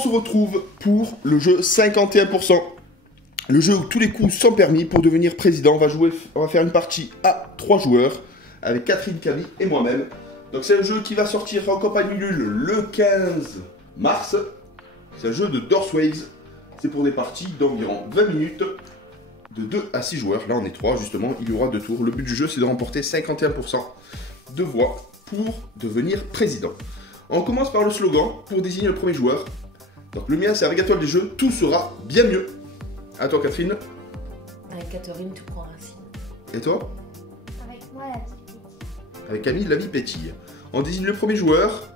se retrouve pour le jeu 51%. Le jeu où tous les coups sont permis. Pour devenir président, on va faire une partie à 3 joueurs avec Catherine, Camille et moi-même. Donc c'est un jeu qui va sortir en campagne nulle le 15 mars. C'est un jeu de Dorsways. C'est pour des parties d'environ 20 minutes, de 2 à 6 joueurs. Là on est 3 justement, il y aura 2 tours. Le but du jeu c'est de remporter 51% de voix pour devenir président. On commence par le slogan pour désigner le premier joueur. Donc le mien c'est avec Étoile des Jeux, tout sera bien mieux. À toi Catherine. Avec Catherine, tout prend racine. Et toi? Avec moi, la vie pétille. Avec Camille, la vie pétille. On désigne le premier joueur.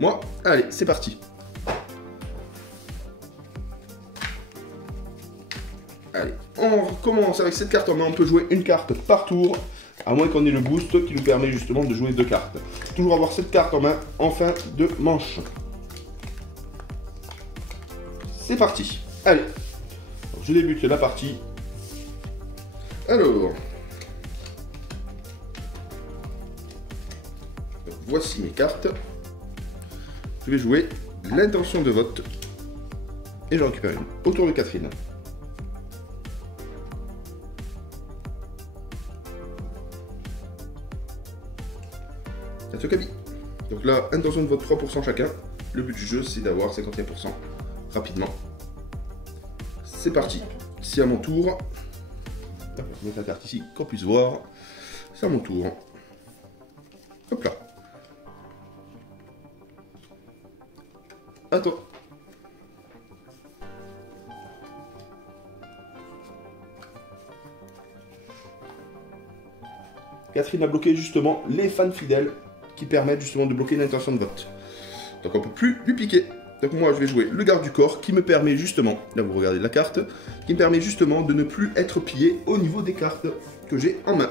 Moi, allez, c'est parti. Allez, on commence avec cette carte en main. On peut jouer une carte par tour, à moins qu'on ait le boost qui nous permet justement de jouer 2 cartes. Toujours avoir cette carte en main en fin de manche. C'est parti. Allez, je débute la partie. Alors, voici mes cartes. Je vais jouer l'intention de vote. Et j'en récupère une. Autour de Catherine. À toi Camille. Donc là, intention de vote 3% chacun. Le but du jeu, c'est d'avoir 51% rapidement. C'est parti. C'est à mon tour. Je vais mettre la carte ici, qu'on puisse voir. C'est à mon tour. Hop là. À toi. Catherine a bloqué justement les fans fidèles qui permettent justement de bloquer l'intention de vote. Donc on peut plus lui piquer. Donc moi je vais jouer le garde du corps qui me permet justement, là vous regardez la carte, qui me permet justement de ne plus être pillé au niveau des cartes que j'ai en main.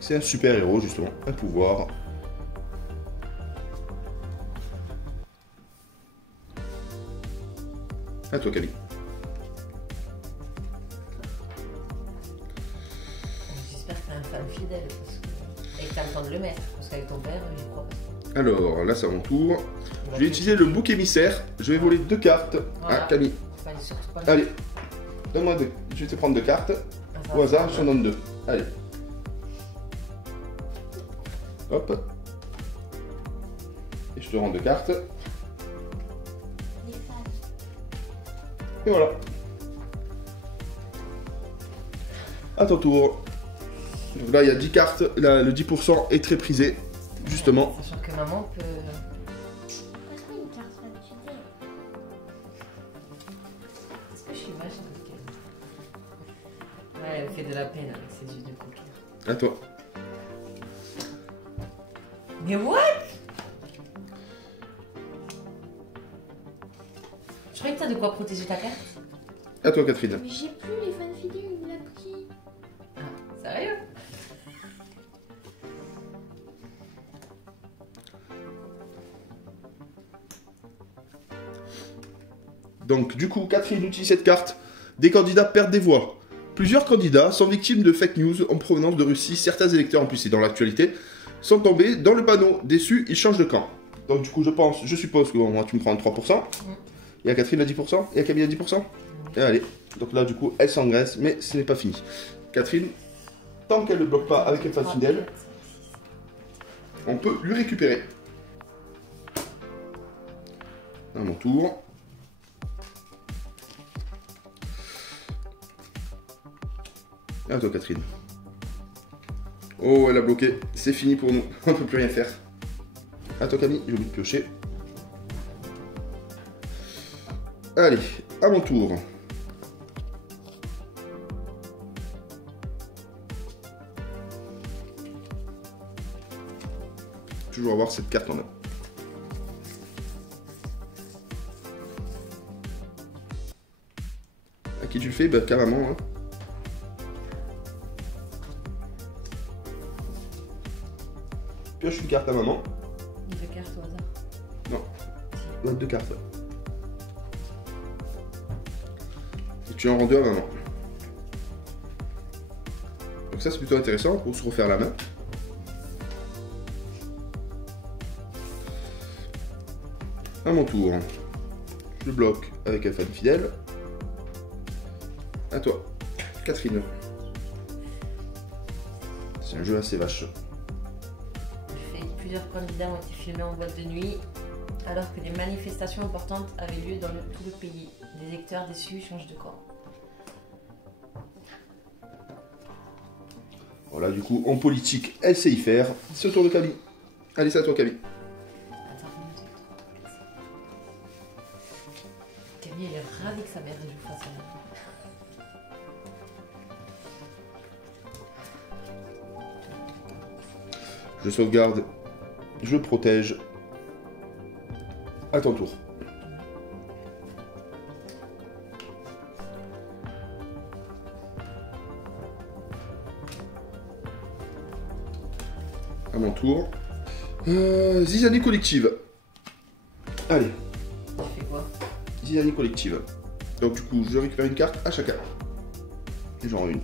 C'est un super héros justement, un pouvoir. À toi Camille. J'espère que t'es un fan fidèle et que t'as le temps de le mettre. Parce qu'avec ton père, j'y crois pas. Alors là c'est à mon tour. Je vais utiliser le bouc émissaire. Je vais voler 2 cartes Voilà. à Camille. Fallait surtout pas le Allez, donne-moi 2. Je vais te prendre 2 cartes. faire. Au hasard, je t'en donne 2. Allez. Hop. Et je te rends 2 cartes. Les fans. Et voilà. À ton tour. Donc là, il y a 10 cartes. Là, le 10% est très prisé. Justement. Sachant que maman peut. Est-ce qu'une carte fan fidèle? Est-ce que je suis vache avec elle? Ouais, elle fait de la peine avec ses yeux de poker. À toi. Mais what? Je croyais que t'as de quoi protéger ta carte. À toi, Catherine. Mais j'ai plus les fans fidèles, il me l'a pris. Ah, sérieux? Donc, du coup, Catherine utilise cette carte. Des candidats perdent des voix. Plusieurs candidats sont victimes de fake news en provenance de Russie. Certains électeurs, en plus c'est dans l'actualité, sont tombés dans le panneau. Déçus, ils changent de camp. Donc, du coup, je suppose que moi, tu me prends 3%. Il y a Catherine à 10%. Il y a Camille à 10%. Et allez. Donc là, du coup, elle s'engraisse, mais ce n'est pas fini. Catherine, tant qu'elle ne bloque pas avec un fan fidèle, on peut lui récupérer. À mon tour. À toi Catherine. Oh, elle a bloqué. C'est fini pour nous. On ne peut plus rien faire. À toi Camille, j'ai oublié de piocher. Allez, à mon tour. Toujours avoir cette carte en main. À qui tu le fais? Bah carrément. Hein. Pioche une carte à maman. Deux cartes au hasard. Non. Ouais, 2 cartes. Et tu en rends 2 à maman. Donc ça c'est plutôt intéressant pour se refaire la main. À mon tour. Je bloque avec un fan fidèle. À toi, Catherine. C'est un jeu assez vache. Du fait, plusieurs candidats ont été filmés en boîte de nuit, alors que des manifestations importantes avaient lieu dans tout le pays. Des électeurs déçus changent de camp. Voilà, du coup, en politique, elle sait y faire. C'est au tour de Camille. Allez, c'est à toi, Camille. Attends, Camille, elle est ravie que sa mère joue face à elle. Je sauvegarde. Je protège. À ton tour. À mon tour. Zizanie collective. Allez, Tu fais quoi? zizanie collective. Donc du coup, je récupère une carte à chacun. Et j'en ai une.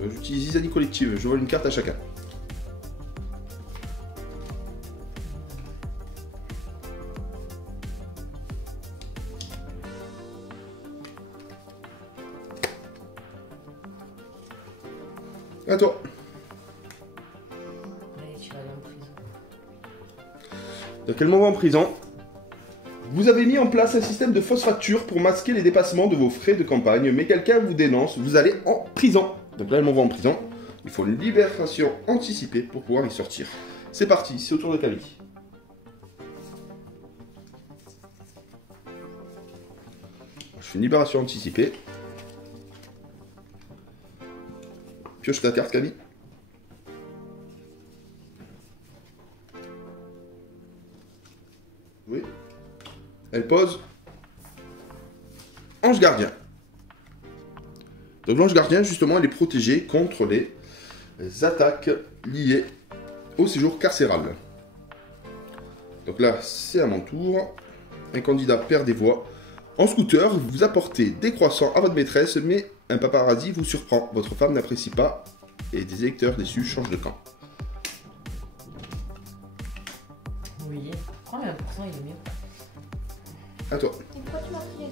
Donc j'utilise zizanie collective. Je vole une carte à chacun. À toi. Allez, tu vas aller en prison. Donc elle m'envoie en prison. Vous avez mis en place un système de fausses factures pour masquer les dépassements de vos frais de campagne, mais quelqu'un vous dénonce, vous allez en prison. Donc là, elle m'envoie en prison. Il faut une libération anticipée pour pouvoir y sortir. C'est parti, c'est au tour de Camille. Je fais une libération anticipée. Pioche ta carte, Camille. Oui. Elle pose Ange Gardien. Donc l'Ange Gardien, justement, elle est protégée contre les attaques liées au séjour carcéral. Donc là, c'est à mon tour. Un candidat perd des voix. En scooter, vous apportez des croissants à votre maîtresse, mais un paparazzi vous surprend. Votre femme n'apprécie pas et des électeurs déçus changent de camp. Oui. Prends le 1%, il est mieux. À toi. Et pourquoi tu m'as pris les 10%?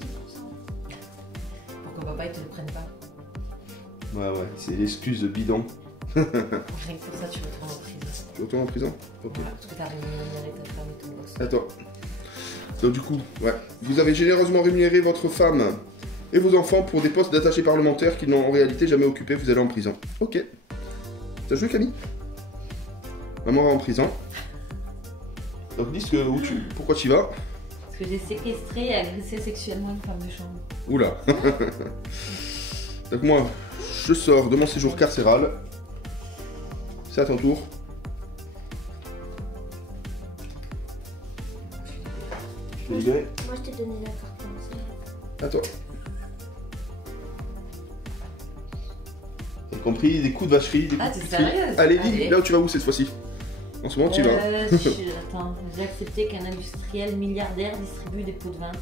Pour que papa, il te le prenne pas. Ouais, c'est l'excuse de bidon. Rien que pour ça, tu retournes en prison. Tu retournes en prison? Ok. Voilà, parce que t'as rémunéré ta femme et ton gosse. Attends. Donc du coup, ouais. Vous avez généreusement rémunéré votre femme et vos enfants pour des postes d'attachés parlementaires qu'ils n'ont en réalité jamais occupés. Vous allez en prison. Ok. T'as joué, Camille? Maman va en prison. Donc dis pourquoi tu y vas? Parce que j'ai séquestré et agressé sexuellement une femme de chambre. Oula. Donc moi, je sors de mon séjour carcéral. C'est à ton tour. Je vais libérer. Moi, je t'ai donné la carte comme À toi. T'as compris, des coups de vacherie, des coups Ah, de t'es piterie. sérieuse? Allez, dis, Allez. là où tu vas où cette fois-ci? En ce moment, tu y vas. Attends, j'ai accepté qu'un industriel milliardaire distribue des pots de vin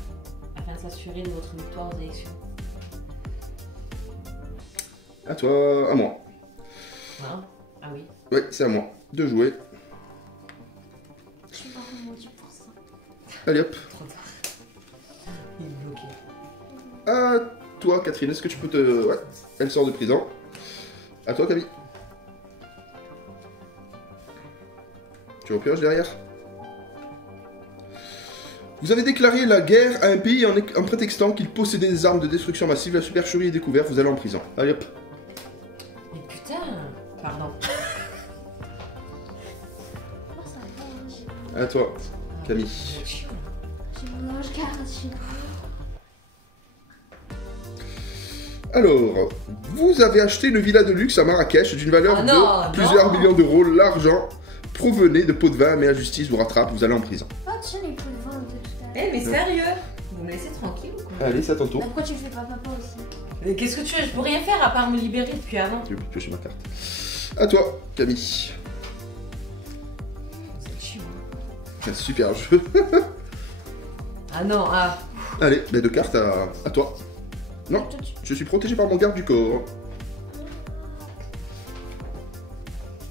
afin de s'assurer de votre victoire aux élections. À toi, à moi. Voilà. Ah oui. Oui, c'est à moi. De jouer. Je suis pas mon 10%. Allez hop. Trop tard. Il est bloqué. À toi, Catherine. Est-ce que tu peux te... Ouais, elle sort de prison. À toi, Camille. Tu repioches derrière. Vous avez déclaré la guerre à un pays en prétextant qu'il possédait des armes de destruction massive. La supercherie est découverte. Vous allez en prison. Allez hop. Mais putain. Pardon. Oh, ça va, À toi, Camille. j'ai mon ange gardien. Alors, vous avez acheté une villa de luxe à Marrakech d'une valeur Oh non, de plusieurs non. millions d'euros. L'argent provenait de pots de vin, mais la justice vous rattrape. Vous allez en prison. Oh, tu sais, les pots de vin de tout à l'heure. Eh, mais sérieux? Vous me laissez tranquille ou quoi? Allez, c'est à ton tour. Bah, pourquoi tu le fais pas papa aussi? Mais qu'est-ce que tu veux? Je peux rien faire à part me libérer depuis avant. J'ai oublié de piocher ma carte. À toi, Camille. C'est chiant. Un super jeu. Ah non, ah. Allez, les 2 cartes à toi. Non, je suis protégé par mon garde du corps.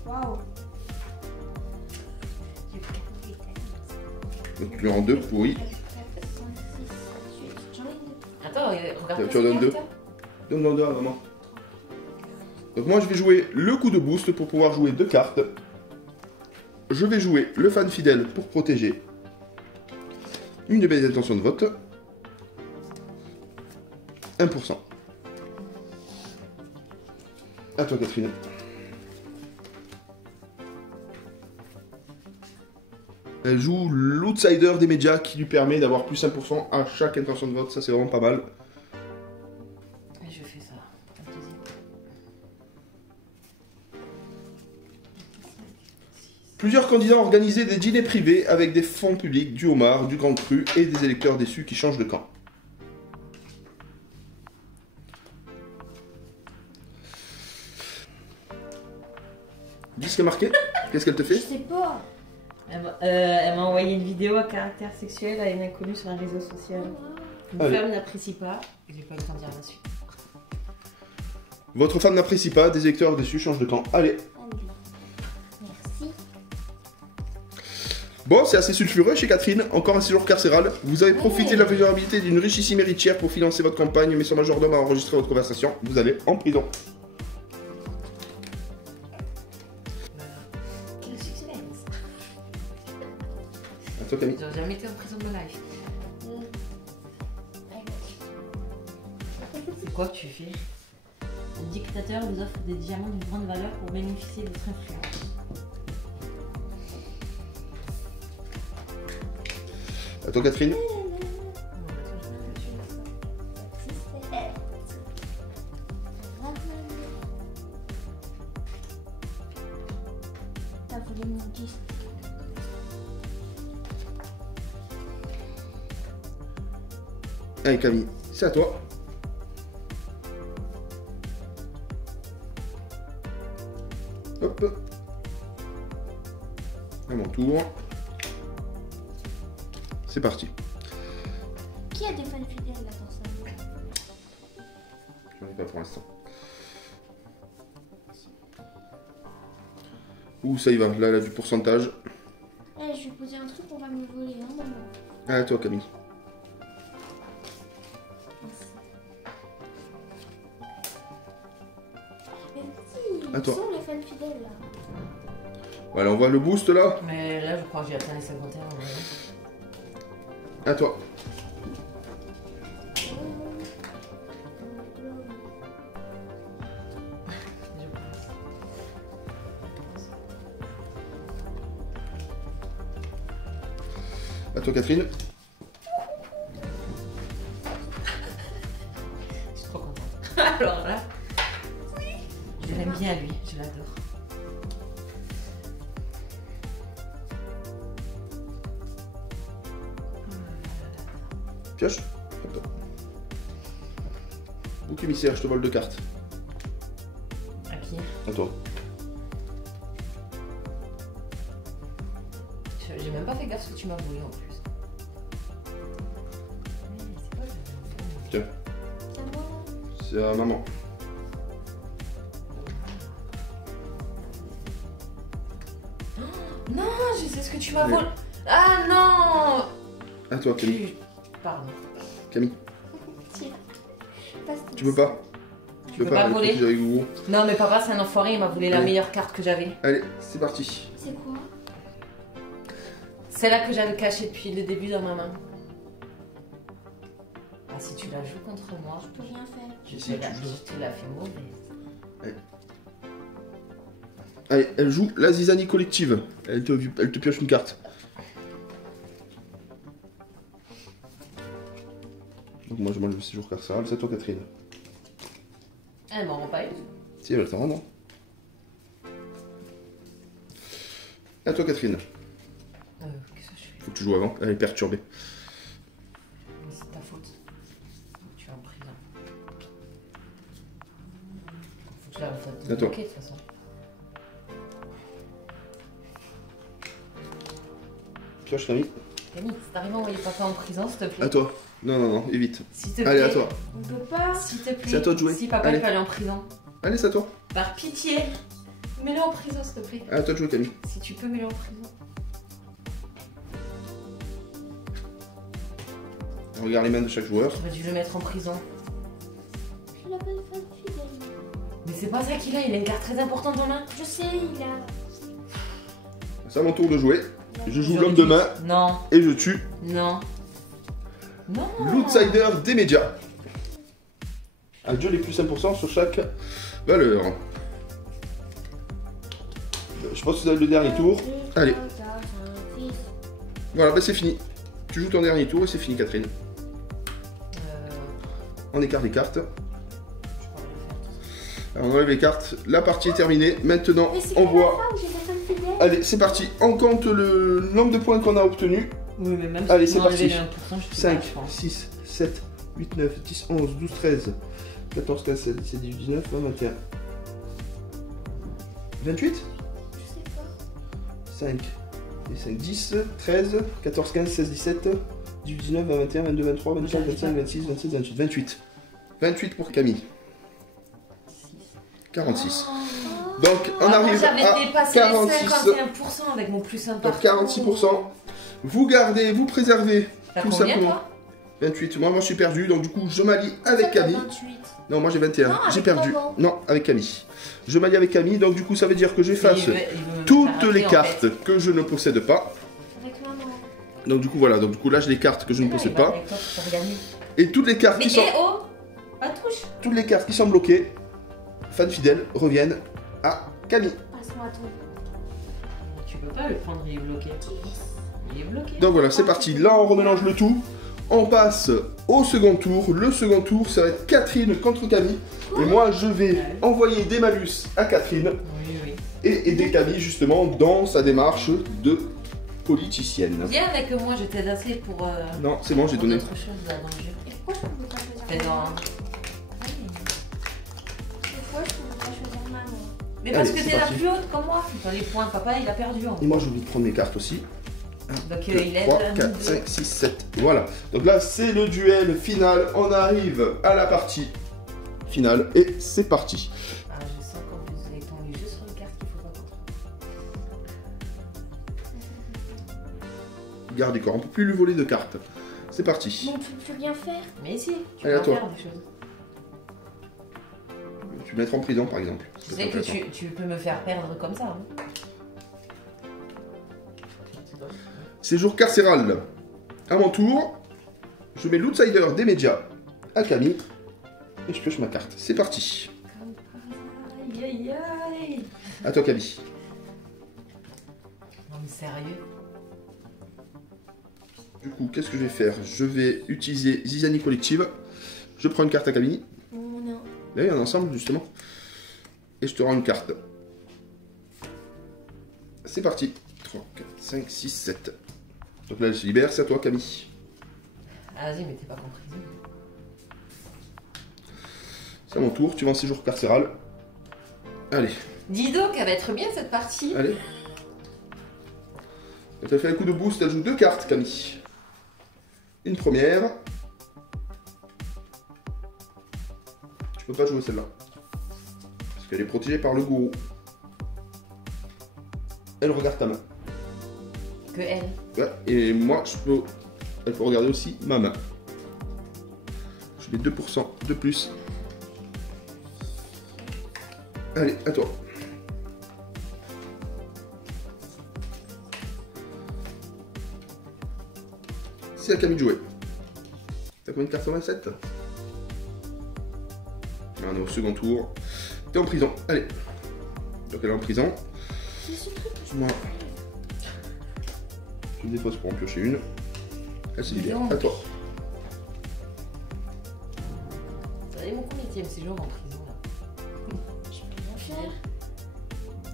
Waouh. Donc tu lui rends 2 pourris. Attends, regarde. Tu en donnes 2. Donne-en 2 à maman. Donc moi je vais jouer le coup de boost pour pouvoir jouer 2 cartes. Je vais jouer le fan fidèle pour protéger. Une de mes intentions de vote. 1%. À toi Catherine. Elle joue l'outsider des médias qui lui permet d'avoir plus 1% à chaque intention de vote. Ça c'est vraiment pas mal. Et je fais ça. Plusieurs candidats ont organisé des dîners privés avec des fonds publics, du homard, du grand cru et des électeurs déçus qui changent de camp. Dis ce qui est marqué. Qu'est-ce qu'elle te Je fait? sais pas. Elle m'a envoyé une vidéo à caractère sexuel à une inconnue sur un réseau social. Une Allez. femme n'apprécie pas. Et j'ai pas eu le temps de dire la suite. Votre femme n'apprécie pas, des électeurs déçus changent de camp. Allez. Merci. Bon, c'est assez sulfureux chez Catherine. Encore un séjour carcéral. Vous avez profité de la vulnérabilité d'une richissime héritière pour financer votre campagne, mais son majordome a enregistré votre conversation. Vous allez en prison. Quel suspense. À toi Camille. J'aurais jamais été en prison de ma life. C'est quoi que tu fais? Le dictateur vous offre des diamants d'une grande valeur pour bénéficier de votre influence. À toi Catherine. T'as voulu mon disque. Allez Camille, c'est à toi. Hop. À mon tour. C'est parti. Qui a des fans fidèles là dans ça? J'en ai pas pour l'instant. Ouh, ça y va. Là, elle a du pourcentage. Eh, je vais poser un truc, on va me voler, hein, maman. Ah, à toi Camille. Merci. Mais si, À toi. ils sont les fans fidèles là. Voilà, on voit le boost là. Mais là, je crois que j'ai atteint les 51. Ouais. À toi. Je pense. À toi Catherine. Je suis trop contente. Alors là, je l'aime bien lui, je l'adore. Pioche. À toi. Bouc émissaire, je te vole 2 cartes. À qui? À toi. J'ai même pas fait gaffe ce que tu m'as volé en plus. Mais c'est quoi le- Tiens, C'est à moi là. c'est à maman. Non, je sais ce que tu m'as Mais- volé. Ah non. À toi Camille. Pardon. Camille, Tiens. Passe tu peux pas. Tu peux peux pas avec voler. avec Google. Non, mais papa, c'est un enfoiré, il m'a volé la Oui. meilleure carte que j'avais. Allez, c'est parti. C'est quoi? Celle-là que j'avais cachée depuis le début dans ma main. Ah, si tu la joues contre moi, Je peux rien faire. je Si, te la, tu joues. je te la fais mauvaise. Allez, elle joue la zizanie collective. Elle te pioche une carte. Donc moi je mange le séjour carcéral, c'est à toi Catherine. Elle m'en rend pas une. Si, elle va te rendre. À toi Catherine. Qu'est-ce que je fais? Faut que tu joues avant, elle est perturbée. Mais c'est ta faute. Tu es en prison. Attends. Ok, de toute façon. Pioche, Camille. Camille, c'est arrivé à envoyer papa en prison, s'il te plaît. À toi. Non, non, non, évite. S'il te plaît. Allez, à toi. On peut pas. S'il te plaît. C'est à toi de jouer. Si papa Allez. il peut aller en prison. Allez, c'est à toi. Par pitié. Mets-le en prison, s'il te plaît. À toi de jouer, Camille. Si tu peux, mets-le en prison. Regarde les mains de chaque joueur. Tu aurais dû le mettre en prison. Je l'appelle fan fidèle. Mais c'est pas ça qu'il a, il a une carte très importante en main. Je sais, il a. C'est à mon tour de jouer. Je joue J'aurais l'homme de dû- main Non, et je tue non. Non. l'outsider des médias. Adieu les plus 5% sur chaque valeur. Je pense que vous avez le dernier tour. Allez. Voilà, bah c'est fini. Tu joues ton dernier tour et c'est fini, Catherine. On écarte les cartes. Alors, on enlève les cartes. La partie est terminée. Maintenant, Mais c'est on pas voit. la fin où j'ai la fan fidèle. Allez, c'est parti. On compte le nombre de points qu'on a obtenu. Oui, mais même Allez, si c'est tu m'enlevais parti. le 1%, je suis 5, pas, je pense. 6, 7, 8, 9, 10, 11, 12, 13, 14, 15, 16, 17, 18, 19, 20, 21. 28 Je sais pas. 5 et 5, 10, 13, 14, 15, 16, 17, 18, 19, 20, 21, 22, 23, 24, 25, 26, 27, 28, 28. 28 pour Camille. 46. Donc on Ah, arrive j'avais à dépassé 46. les 51% avec mon plus sympa. Donc 46%. Vous gardez, vous préservez T'as tout combien, simplement. toi 28. Moi je suis perdu, donc du coup je m'allie avec Ça fait Camille. 28. Non, moi j'ai 21. Non, J'ai avec perdu. Maman. Non, avec Camille. Je m'allie avec Camille, donc du coup ça veut dire que j'efface Il veut me toutes faire les appeler, en cartes fait. que je ne possède pas. Avec maman. Donc du coup voilà, donc du coup là j'ai les cartes que je ne Ah, possède il va pas. avec toi pour gagner. Et toutes les cartes Mais qui sont, eh oh Pas de touche. toutes les cartes qui sont bloquées, fans fidèles, reviennent à Camille. Passe-moi tout. Tu peux pas le prendre, il est bloqué. Il est bloqué. Donc voilà, c'est parti. Là on remélange le tout. On passe au second tour. Le second tour, ça va être Catherine contre Camille. Et moi je vais envoyer des malus à Catherine Oui, oui. et aider Camille justement dans sa démarche de politicienne. Viens avec moi, je t'aide assez pour. Non, c'est bon, j'ai pour donné. d'autres choses là dans le jeu. Et pourquoi je peux pas choisir Fais maman non. Pourquoi je peux pas choisir maman Mais parce Allez, que c'est t'es la parti. plus haute comme moi. Dans les points, papa il a perdu. Et moi, j'ai oublié de prendre mes cartes aussi. Donc 2, il aide 3, un 4, deux. 5, 6, 7. Voilà. Donc là, c'est le duel final. On arrive à la partie finale. Et c'est parti. Ah, je sens qu'en plus vous avez tombé juste sur une carte qu'il faut pas contre. Garde corps. On peut plus lui voler de cartes. C'est parti. Bon, tu peux rien faire. Mais si, tu Allez, à peux toi. faire des choses. Tu me mettre en prison, par exemple. Tu sais que tu peux me faire perdre comme ça. Hein. Séjour carcéral. À mon tour, je mets l'outsider des médias à Camille. Et je pioche ma carte. C'est parti. Aïe aïe aïe. À toi, Camille. Non mais sérieux. Du coup, qu'est-ce que je vais faire? Je vais utiliser Zizanie collective. Je prends une carte à Camille. Oh non. Là, on est ensemble, justement. Et je te rends une carte. C'est parti. 3, 4, 5, 6, 7. Donc là, elle se libère. C'est à toi, Camille. Ah, vas-y, mais t'es pas compris. C'est à mon tour. Tu vas en séjour carcéral. Allez, Dis donc, elle va être bien cette partie. allez. Donc, elle fait un coup de boost. Elle joue 2 cartes, Camille. Une première. Tu peux pas jouer celle-là. Parce qu'elle est protégée par le gourou. Elle regarde ta main. Que elle. Ouais, et moi, elle peut regarder aussi ma main. Je mets 2% de plus. Allez, à toi. C'est à Camille de jouer. T'as combien de cartes? 27. On est au second tour. T'es en prison. Allez. Donc elle est en prison. C'est ce truc que je Moi, je me dépose pour en piocher une. Elle se libère. Donc. À toi. Vous savez mon combienième séjour en prison là. peux rien faire.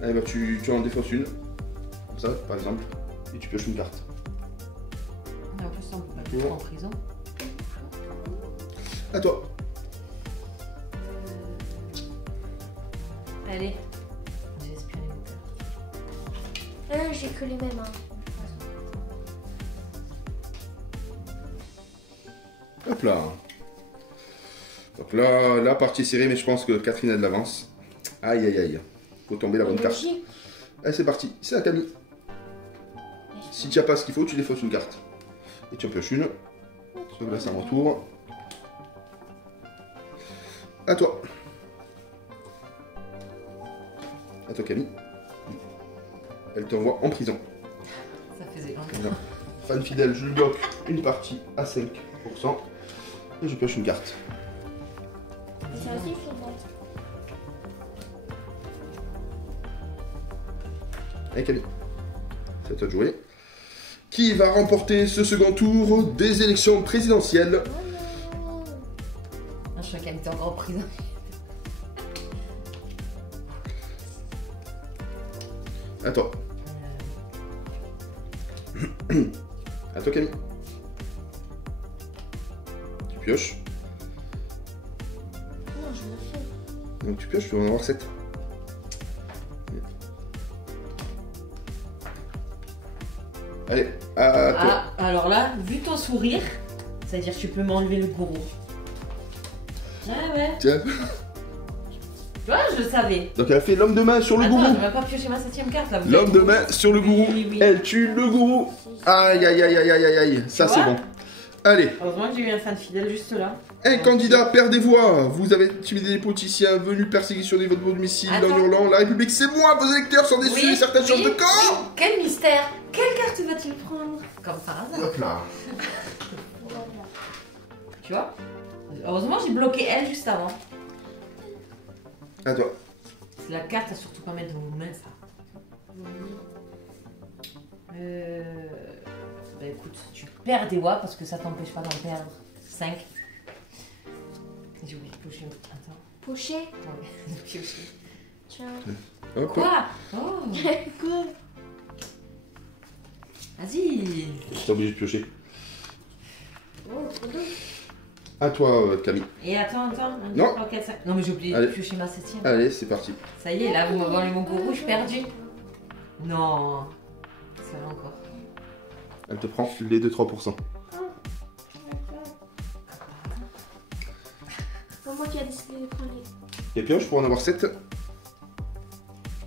Allez, bah, tu en défausses une. Comme ça, par exemple. Et tu pioches une carte. Mais en plus, on peut pas le faire en prison. À toi. Allez. J'ai espionné mon cœur. J'ai que les mêmes. Hein. Hop là. Donc là, la partie est serrée, mais je pense que Catherine a de l'avance. Aïe, aïe, aïe. Faut tomber la bonne carte. Logique. Allez, c'est parti. C'est à Camille. Si tu n'as pas ce qu'il faut, tu défausses une carte. Et tu en pioches une. Donc là, c'est à mon tour. À toi. À toi, Camille. Elle t'envoie en prison. Ça faisait longtemps. Voilà. Fan fidèle, je lui bloque une partie à 5%. Et je pioche une carte. Ça aussi, il faut voir. Allez, Camille. C'est à toi de jouer. Qui va remporter ce second tour des élections présidentielles? Je crois qu'elle était encore en prison. À toi. À toi, Camille. Tu pioches. Non, je me fais. Donc tu pioches, tu vas en avoir 7. Allez, à toi. Ah, alors là, vu ton sourire, c'est-à-dire que tu peux m'enlever le gourou. Ouais. Tiens. Tu vois, je le savais. Donc elle a fait l'homme de main sur le Attends, gourou. je vais pas piocher ma 7ème carte là. L'homme de main sur le gourou. Oui. Elle tue le gourou. Aïe, aïe, aïe, aïe, aïe, aïe, aïe. Ça, Tu c'est vois bon. Allez. Heureusement que j'ai eu un fan fidèle juste là. Un candidat perd des voix. Vous avez intimidé les politiciens venus persécutionner votre domicile en Attends. hurlant. La République, c'est moi. Vos électeurs sont déçus. Certaines choses de corps. Quel mystère. Quelle carte va-t-il prendre? Comme par hasard. Hop là. Voilà. Tu vois? Heureusement, j'ai bloqué elle juste avant. À toi. C'est la carte à surtout pas mettre dans vos mains, ça. Bah écoute, tu perds des voix parce que ça t'empêche pas d'en perdre 5. J'ai oublié de piocher. Attends. Poché. Ouais, de piocher. Tiens. Hop. Quoi? Oh, Quoi? vas-y. T'es obligé de piocher. Oh, trop doux. À toi, Camille. Et attends. 1, 2, Non. 3, 4, 5. Non, mais j'ai oublié Allez. de piocher ma 7ème. Allez, c'est parti. Ça y est, là, vous m'avez enlevé mon gourou, je suis perdue. Non. Ça va encore. Elle te prend les 2-3%. C'est moi qui a décidé de prendre les. Et pioche pour en avoir 7.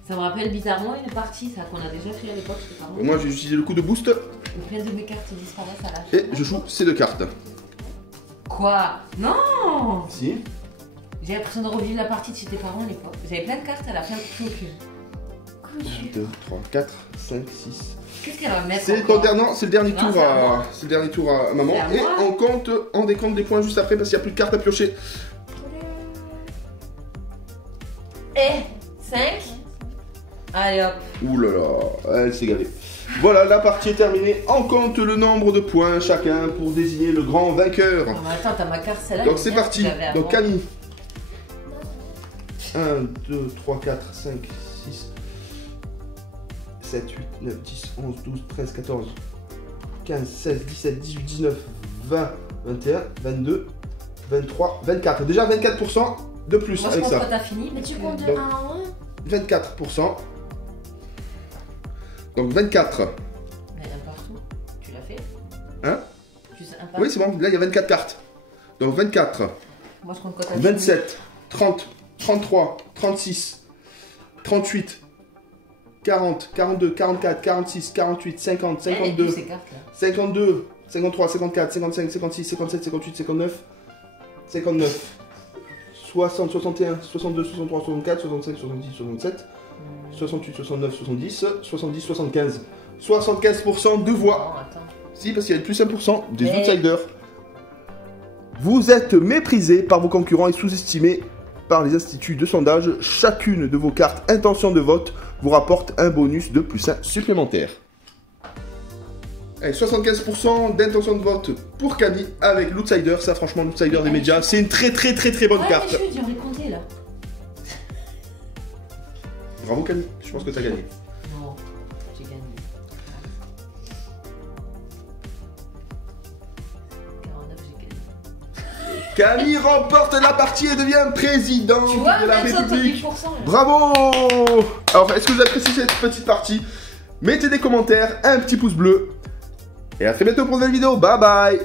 Ça me rappelle bizarrement une partie, ça, qu'on a déjà fait à l'époque, c'était pas Moi, j'ai utilisé le coup de boost. Plein de mes cartes disparaissent à la Et je joue ces 2 cartes. Quoi? Non! Si. J'ai l'impression de revivre la partie de chez tes parents à l'époque. J'avais plein de cartes, elle a fait un coup au cul. 1, 2, 3, 4, 5, 6. Qu'est-ce qu'elle va mettre C'est encore? le dernier Non, tour c'est à à. moi. C'est le dernier tour à maman. C'est à Et moi. on décompte des points juste après parce qu'il n'y a plus de cartes à piocher. Eh 5. Allez hop. Ouh là là, elle s'est gavée. Voilà, la partie est terminée. On compte le nombre de points chacun pour désigner le grand vainqueur. Non, mais attends, t'as ma carte celle-là. Donc mais c'est bien, parti. tu l'avais avant. Donc Camille. 1, 2, 3, 4, 5, 6, 7, 8, 9, 10, 11, 12, 13, 14, 15, 16, 17, 18, 19, 20, 21, 22, 23, 24. Déjà 24% de plus Moi, je avec pense ça. que t'as fini. Mais tu comptes de Donc- 1 en 1. 24%. Donc 24. Mais un partout. Tu l'as fait? Hein? Tu sais un partout. Oui, c'est bon. Là, il y a 24 cartes. Donc 24, Moi, je compte quand t'as fini. 27, 30, 33, 36, 38, 40, 42, 44, 46, 48, 50, Elle est 52, d'où, ces cartes-là? 52, 53, 54, 55, 56, 57, 58, 59, 59, 60, 61, 62, 63, 64, 65, 70, 67, 68, 69, 70, 70, 75. 75% de voix. Non, attends. Si, parce qu'il y a plus 1% des Mais- outsiders. Vous êtes méprisé par vos concurrents et sous-estimé par les instituts de sondage. Chacune de vos cartes intention de vote vous rapporte un bonus de plus 1 supplémentaire. Allez, 75% d'intention de vote pour Camille avec l'outsider. Ça, franchement, l'outsider des médias, c'est une très bonne Ouais, carte. mais j'aurais compté là. Bravo Camille, je pense que t'as gagné. Non, j'ai gagné. 49, j'ai gagné. Camille remporte la partie et devient président Tu vois, de la même ça, République. 10%. Bravo! Alors, est-ce que vous appréciez cette petite partie? Mettez des commentaires, un petit pouce bleu. Et à très bientôt pour une nouvelle vidéo. Bye bye!